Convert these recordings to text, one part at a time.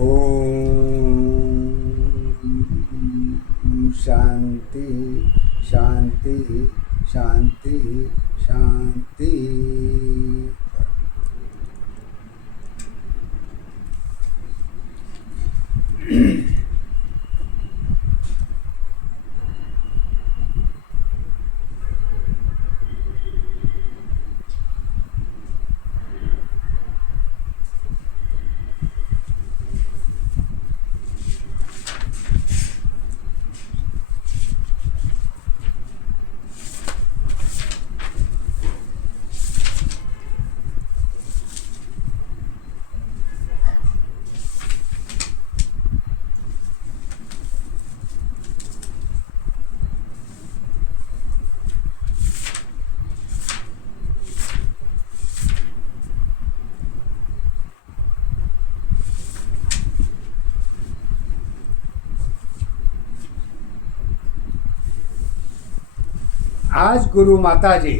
ओम शांति शांति शांति शांति। आज गुरु माता जी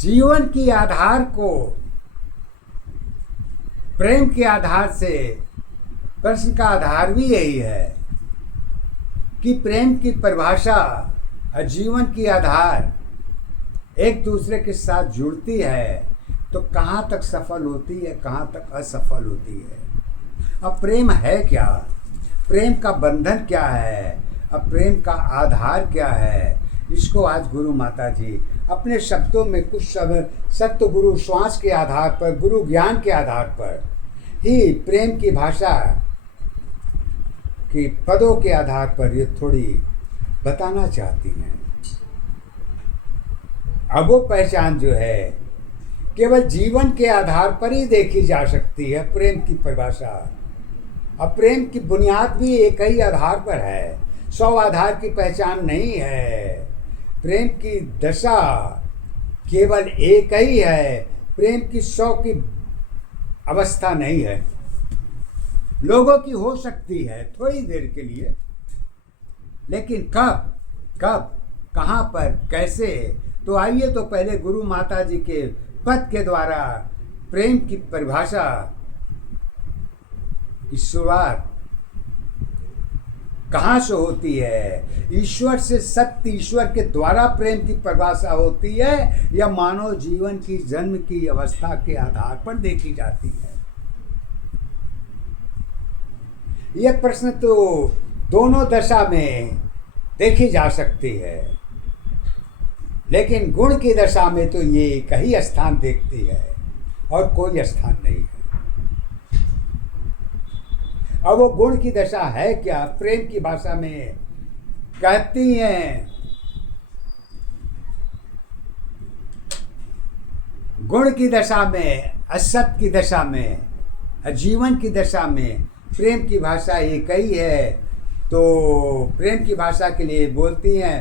जीवन की आधार को प्रेम के आधार से, प्रश्न का आधार भी यही है कि प्रेम की परिभाषा और जीवन की आधार एक दूसरे के साथ जुड़ती है तो कहाँ तक सफल होती है, कहाँ तक असफल होती है। अब प्रेम है क्या, प्रेम का बंधन क्या है, अब प्रेम का आधार क्या है, इसको आज गुरु माता जी अपने शब्दों में कुछ शब्द सत्य गुरु श्वास के आधार पर, गुरु ज्ञान के आधार पर ही प्रेम की भाषा की पदों के आधार पर ये थोड़ी बताना चाहती हैं। अब वो पहचान जो है केवल जीवन के आधार पर ही देखी जा सकती है, प्रेम की परिभाषा। अब प्रेम की बुनियाद भी एक ही आधार पर है, 100 आधार की पहचान नहीं है। प्रेम की दशा केवल एक ही है, प्रेम की 100 की अवस्था नहीं है। लोगों की हो सकती है थोड़ी देर के लिए, लेकिन कब कब कहाँ पर कैसे, तो आइए तो पहले गुरु माता जी के पद के द्वारा प्रेम की परिभाषा की शुरुआत कहाँ से होती है। ईश्वर से सत्य, ईश्वर के द्वारा प्रेम की परिभाषा होती है या मानव जीवन की जन्म की अवस्था के आधार पर देखी जाती है। यह प्रश्न तो दोनों दशा में देखी जा सकती है, लेकिन गुण की दशा में तो ये एक ही स्थान देखती है और कोई स्थान नहीं है। अब वो गुण की दशा है क्या, प्रेम की भाषा में कहती हैं गुण की दशा में, असत की दशा में, जीवन की दशा में प्रेम की भाषा एक ही है। तो प्रेम की भाषा के लिए बोलती हैं,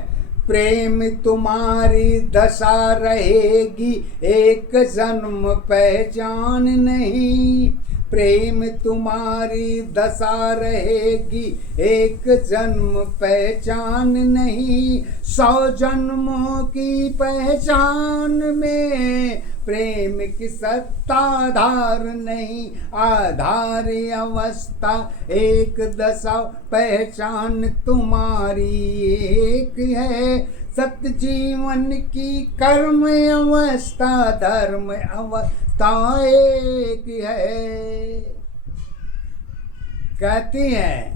प्रेम तुम्हारी दशा रहेगी एक जन्म पहचान नहीं, प्रेम तुम्हारी दशा रहेगी एक जन्म पहचान नहीं, 100 जन्मों की पहचान में प्रेम की सत्ताधार नहीं, आधार अवस्था एक दशा पहचान तुम्हारी एक है, सत्य जीवन की कर्म अवस्था धर्म अवस्था एक है। कहती हैं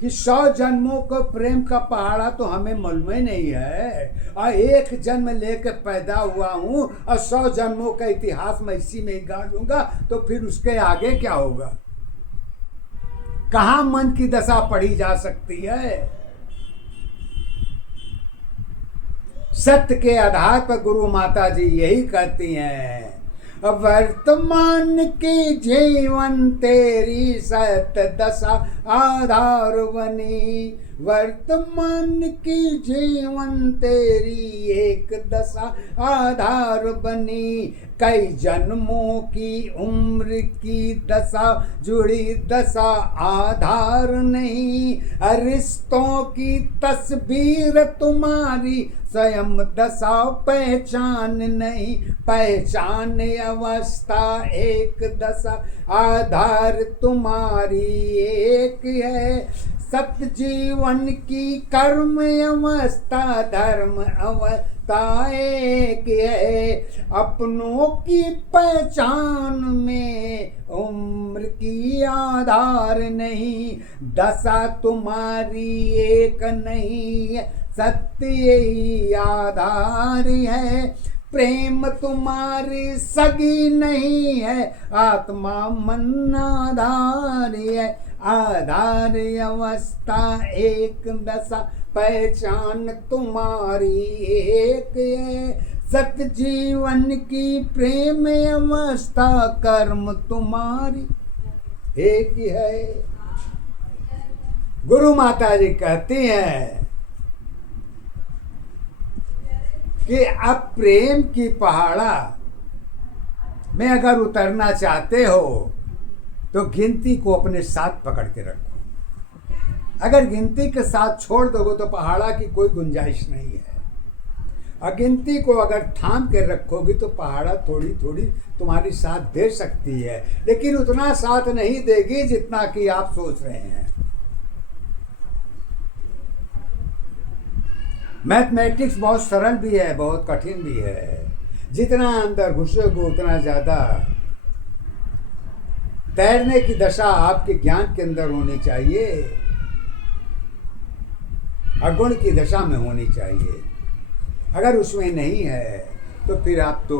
कि 100 जन्मों को प्रेम का पहाड़ा तो हमें मालूम ही नहीं है, और एक जन्म लेकर पैदा हुआ हूँ और 100 जन्मों का इतिहास मैं इसी में गाड़ दूंगा, तो फिर उसके आगे क्या होगा। कहाँ मन की दशा पढ़ी जा सकती है। सत्य के आधार पर गुरु माता जी यही कहती हैं, वर्तमान की जीवन तेरी सत्य दशा आधार बनी, वर्तमान की जीवन तेरी एक दशा आधार बनी, कई जन्मों की उम्र की दशा जुड़ी दशा आधार नहीं, रिश्तों की तस्वीर तुम्हारी स्वयं दशा पहचान नहीं, पहचान अवस्था एक दशा आधार तुम्हारी एक है, सत्य जीवन की कर्म अवस्था धर्म अवस्था एक है, अपनों की पहचान में उम्र की आधार नहीं, दशा तुम्हारी एक नहीं है, सत्य यही आधार है, प्रेम तुम्हारी सगी नहीं है, आत्मा मन आधार है, आधार अवस्था एक दशा पहचान तुम्हारी एक है, सत्य जीवन की प्रेम अवस्था कर्म तुम्हारी एक ही है। गुरु माता जी कहती हैं कि अब प्रेम की पहाड़ा में अगर उतरना चाहते हो तो गिनती को अपने साथ पकड़ के रखो। अगर गिनती के साथ छोड़ दोगे तो पहाड़ा की कोई गुंजाइश नहीं है, और गिनती को अगर थाम के रखोगी तो पहाड़ा थोड़ी थोड़ी तुम्हारी साथ दे सकती है, लेकिन उतना साथ नहीं देगी जितना कि आप सोच रहे हैं। मैथमेटिक्स बहुत सरल भी है, बहुत कठिन भी है, जितना अंदर घुसोगे उतना ज़्यादा तैरने की दशा आपके ज्ञान के अंदर होनी चाहिए, अगुण की दशा में होनी चाहिए। अगर उसमें नहीं है तो फिर आप तो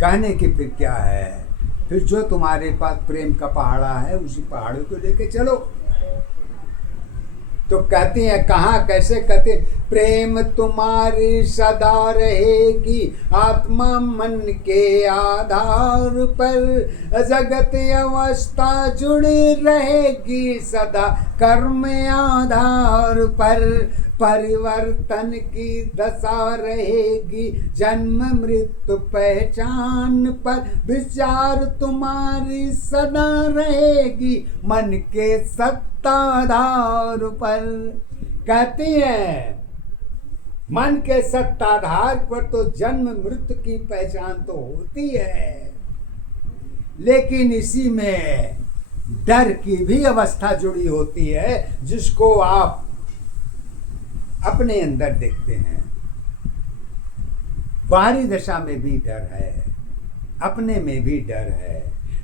कहने की फिर क्या है, फिर जो तुम्हारे पास प्रेम का पहाड़ा है उसी पहाड़ों को लेके चलो। तो कहती हैं कहाँ कैसे, कहते प्रेम तुम्हारी सदा रहेगी आत्मा मन के आधार पर, जगत अवस्था जुड़ी रहेगी सदा कर्म आधार पर, परिवर्तन की दशा रहेगी जन्म मृत्यु पहचान पर, विचार तुम्हारी सदा रहेगी मन के सत्ताधार पर। कहती है मन के सत्ताधार पर तो जन्म मृत्यु की पहचान तो होती है, लेकिन इसी में डर की भी अवस्था जुड़ी होती है, जिसको आप अपने अंदर देखते हैं। बाहरी दशा में भी डर है, अपने में भी डर है।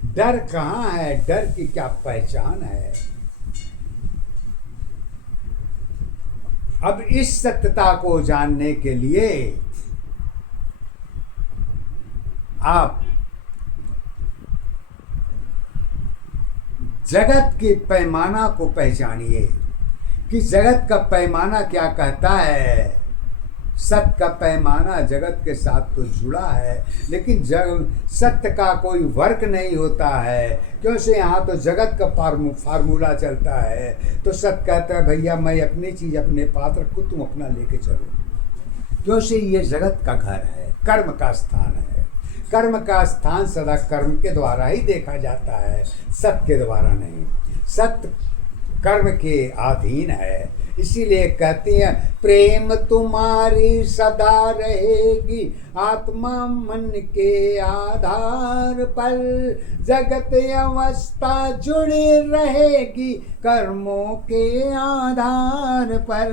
डर कहाँ है, डर की क्या पहचान है। अब इस सत्यता को जानने के लिए आप जगत के पैमाना को पहचानिए कि जगत का पैमाना क्या कहता है। सत्य का पैमाना जगत के साथ तो जुड़ा है, लेकिन सत्य का कोई वर्क नहीं होता है, क्योंकि यहाँ तो जगत का फार्मूला चलता है। तो सत्य कहता है भैया मैं अपनी चीज़ अपने पास रखूँ, तुम अपना लेके चलो, क्योंकि ये जगत का घर है, कर्म का स्थान है। कर्म का स्थान सदा कर्म के द्वारा ही देखा जाता है, सत्य के द्वारा नहीं। सत्य कर्म के अधीन है, इसीलिए कहती हैं प्रेम तुम्हारी सदा रहेगी आत्मा मन के आधार पर, जगत अवस्था जुड़ी रहेगी कर्मों के आधार पर,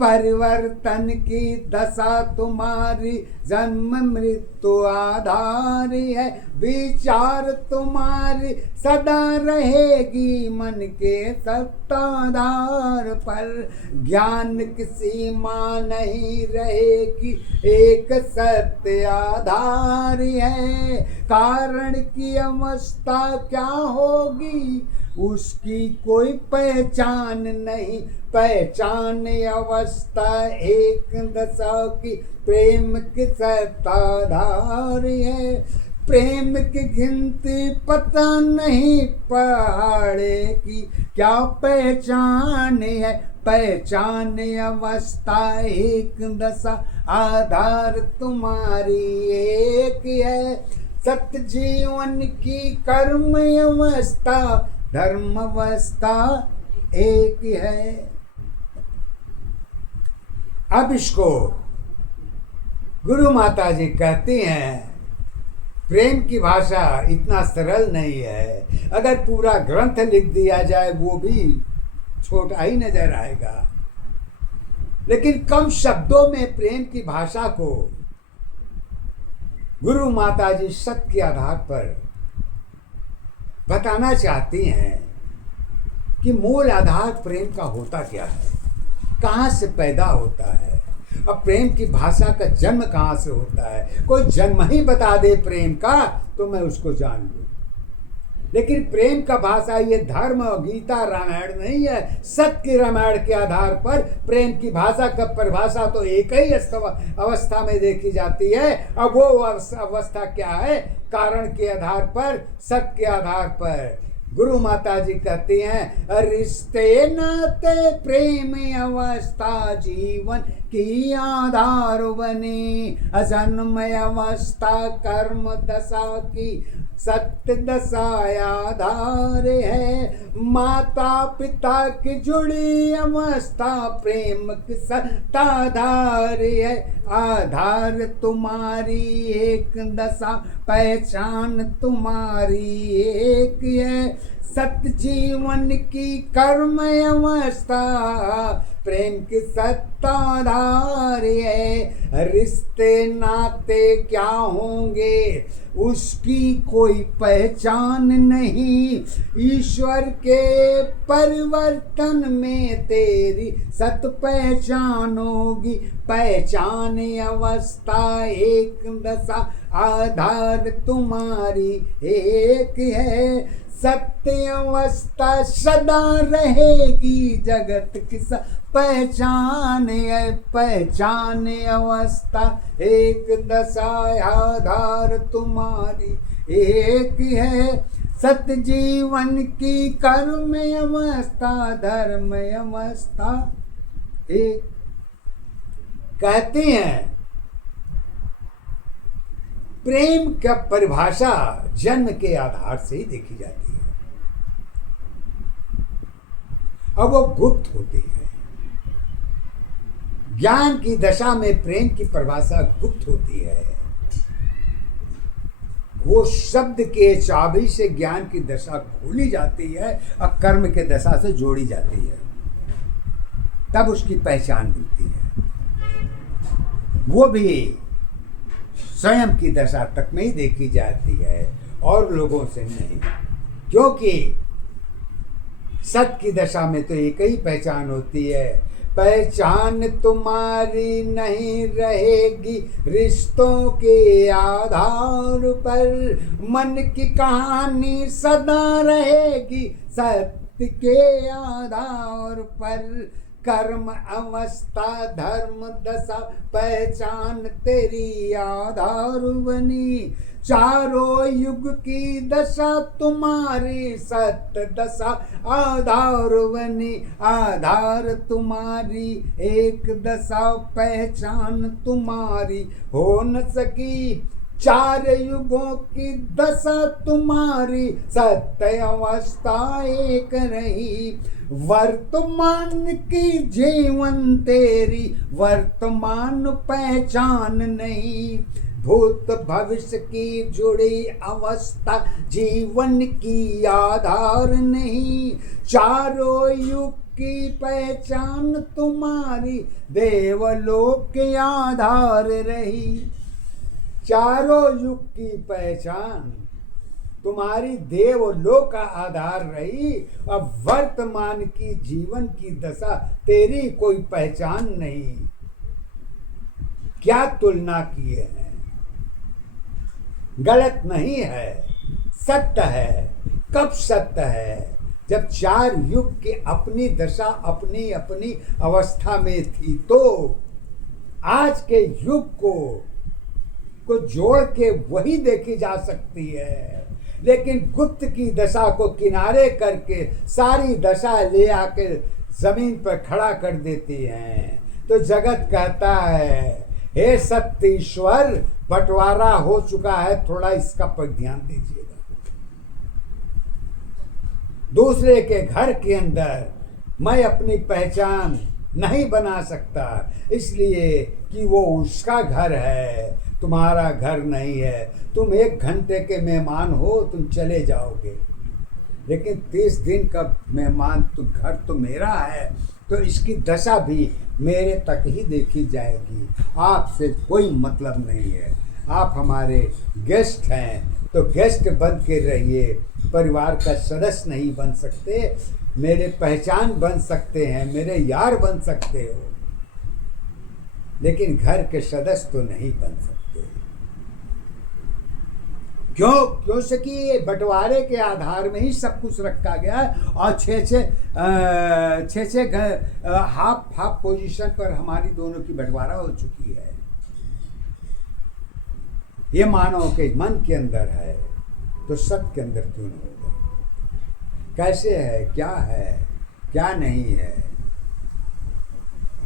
परिवर्तन की दशा तुम्हारी जन्म मृत्यु आधार है, विचार तुम्हारी सदा रहेगी मन के सत्ताधार पर, ज्ञान की सीमा नहीं रहेगी एक सत्य आधार है, कारण की अवस्था क्या होगी उसकी कोई पहचान नहीं, पहचान अवस्था एक दशा की प्रेम की सत्ताधार है, प्रेम की गिनती पता नहीं पहाड़े की क्या पहचान है, पहचान अवस्था एक दशा, आधार तुम्हारी एक है। सत्य जीवन की कर्म अवस्था, धर्म अवस्था एक है। अब इसको गुरु माता जी कहती हैं, प्रेम की भाषा इतना सरल नहीं है। अगर पूरा ग्रंथ लिख दिया जाए वो भी छोटा ही नजर आएगा, लेकिन कम शब्दों में प्रेम की भाषा को गुरु माता जी सत्य के आधार पर बताना चाहती हैं कि मूल आधार प्रेम का होता क्या है, कहाँ से पैदा होता है, अब प्रेम की भाषा का जन्म कहाँ से होता है। कोई जन्म ही बता दे प्रेम का तो मैं उसको जान लूँ, लेकिन प्रेम का भाषा ये धर्म गीता रामायण नहीं है। सत्य की रामायण के आधार पर प्रेम की भाषा का परिभाषा तो एक ही अवस्था में देखी जाती है। अब वो अवस्था क्या है, कारण के आधार पर, सत्य के आधार पर। गुरु माता जी कहती हैं, रिश्ते नाते प्रेम अवस्था जीवन की आधार बनी, अजन्म अवस्था कर्म दशा की सत्य दशा आधार है। माता पिता की जुड़ी अवस्था प्रेम की सत्ताधार है, आधार तुम्हारी एक दशा, पहचान तुम्हारी एक है। सत्य जीवन की कर्म अवस्था प्रेम की सत्ताधार है। रिश्ते नाते क्या होंगे उसकी कोई पहचान नहीं, ईश्वर के परिवर्तन में तेरी सत पहचान होगी। पहचान अवस्था एक दशा, आधार तुम्हारी एक है। सत्य अवस्था सदा रहेगी, जगत की पहचान है। पहचान अवस्था एक दशा, आधार तुम्हारी एक है। सत्य जीवन की कर्म अवस्था, धर्म अवस्था एक। कहते हैं प्रेम का परिभाषा जन्म के आधार से ही देखी जाती है, अब वो गुप्त होती है। ज्ञान की दशा में प्रेम की परिभाषा गुप्त होती है। वो शब्द के चाबी से ज्ञान की दशा खोली जाती है और कर्म के दशा से जोड़ी जाती है, तब उसकी पहचान मिलती है। वो भी स्वयं की दशा तक में ही देखी जाती है और लोगों से नहीं, क्योंकि सत्य की दशा में तो एक ही पहचान होती है। पहचान तुम्हारी नहीं रहेगी रिश्तों के आधार पर, मन की कहानी सदा रहेगी सत्य के आधार पर। कर्म अवस्था धर्म दशा पहचान तेरी आधार बनी, चारों युग की दशा तुम्हारी सत्य दशा आधार बनी। आधार तुम्हारी एक दशा, पहचान तुम्हारी हो न सकी, चार युगों की दशा तुम्हारी सत्य अवस्था एक रही। वर्तमान की जीवन तेरी वर्तमान पहचान नहीं, भूत भविष्य की जुड़ी अवस्था जीवन की आधार नहीं। चारों युग की पहचान तुम्हारी देवलोक के आधार रही। चारों युग की पहचान तुम्हारी देवलोक का आधार रही, और वर्तमान की जीवन की दशा तेरी कोई पहचान नहीं। क्या तुलना किए हैं, गलत नहीं है, सत्य है। कब सत्य है? जब चार युग की अपनी दशा अपनी अपनी अवस्था में थी, तो आज के युग को जोड़ के वही देखी जा सकती है। लेकिन गुप्त की दशा को किनारे करके सारी दशा ले आकर जमीन पर खड़ा कर देती हैं। तो जगत कहता है, हे सत्य ईश्वर, बंटवारा हो चुका है, थोड़ा इसका पर ध्यान दीजिएगा। दूसरे के घर के अंदर मैं अपनी पहचान नहीं बना सकता, इसलिए कि वो उसका घर है, तुम्हारा घर नहीं है। तुम 1 घंटे के मेहमान हो, तुम चले जाओगे, लेकिन 30 दिन का मेहमान तो घर तो मेरा है, तो इसकी दशा भी मेरे तक ही देखी जाएगी। आपसे कोई मतलब नहीं है, आप हमारे गेस्ट हैं, तो गेस्ट बन के रहिए, परिवार का सदस्य नहीं बन सकते। मेरे पहचान बन सकते हैं, मेरे यार बन सकते हो, लेकिन घर के सदस्य तो नहीं बन सकते। क्यों से कि ये बंटवारे के आधार में ही सब कुछ रखा गया है, और छः हाफ पोजीशन पर हमारी दोनों की बंटवारा हो चुकी है। ये मानव के मन के अंदर है, तो सब के अंदर क्यों नहीं होगा? कैसे है, क्या नहीं है?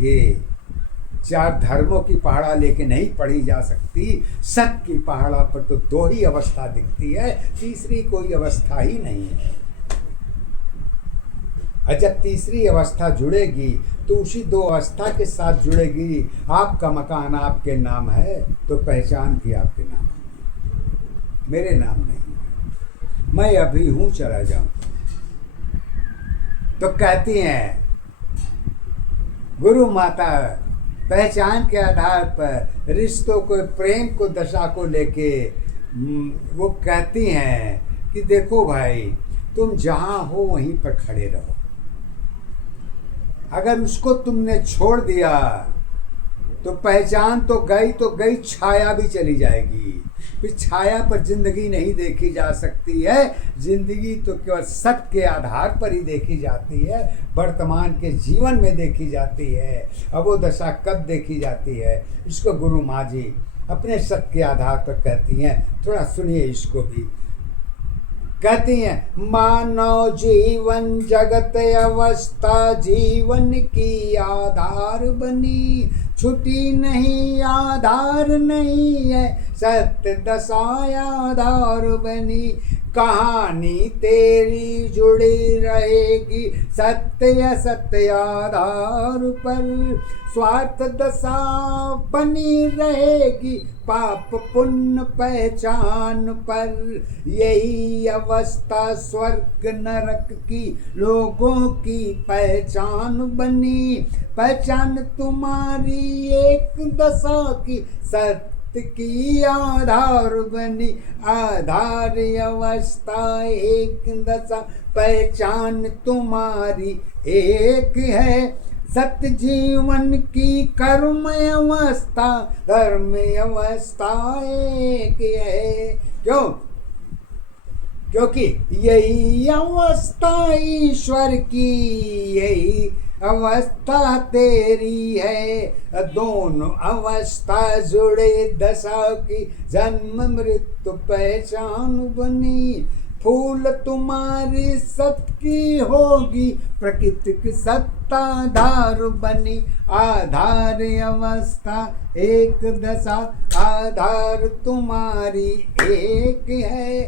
ये 4 धर्मों की पहाड़ा लेके नहीं पढ़ी जा सकती। सत्य की पहाड़ा पर तो 2 ही अवस्था दिखती है, तीसरी कोई अवस्था ही नहीं है। और जब तीसरी अवस्था जुड़ेगी तो उसी 2 अवस्था के साथ जुड़ेगी। आपका मकान आपके नाम है, तो पहचान भी आपके नाम है, मेरे नाम नहीं है। मैं अभी हूँ, चला जाऊँ। तो कहती हैं गुरु माता, पहचान के आधार पर रिश्तों को, प्रेम को, दशा को लेके वो कहती हैं कि देखो भाई, तुम जहाँ हो वहीं पर खड़े रहो। अगर उसको तुमने छोड़ दिया तो पहचान तो गई, छाया भी चली जाएगी। फिर छाया पर जिंदगी नहीं देखी जा सकती है। जिंदगी तो केवल सत्य के आधार पर ही देखी जाती है, वर्तमान के जीवन में देखी जाती है। अब वो दशा कब देखी जाती है, इसको गुरु माँ जी अपने सत्य के आधार पर कहती हैं। थोड़ा सुनिए इसको भी। कहती हैं, मानव जीवन जगत अवस्था जीवन की आधार बनी, छुटी नहीं आधार नहीं है, सत्य दशा आधार बनी। कहानी तेरी जुड़ी रहेगी सत्य असत्य आधार पर, स्वार्थ दशा बनी रहेगी पाप पुण्य पहचान पर। यही अवस्था स्वर्ग नरक की लोगों की पहचान बनी। पहचान तुम्हारी एक दशा की सत्य की आधार बनी। आधार अवस्था एक दशा, पहचान तुम्हारी एक है। सत्य जीवन की कर्म अवस्था, धर्म अवस्था एक है। क्योंकि यही अवस्था ईश्वर की, यही अवस्था तेरी है। दोनों अवस्था जुड़े दशा की, जन्म मृत्यु पहचान बनी। फूल तुम्हारी सत्य की होगी, प्रकृति की सत्ताधार बनी। आधार अवस्था एक दशा, आधार तुम्हारी एक है।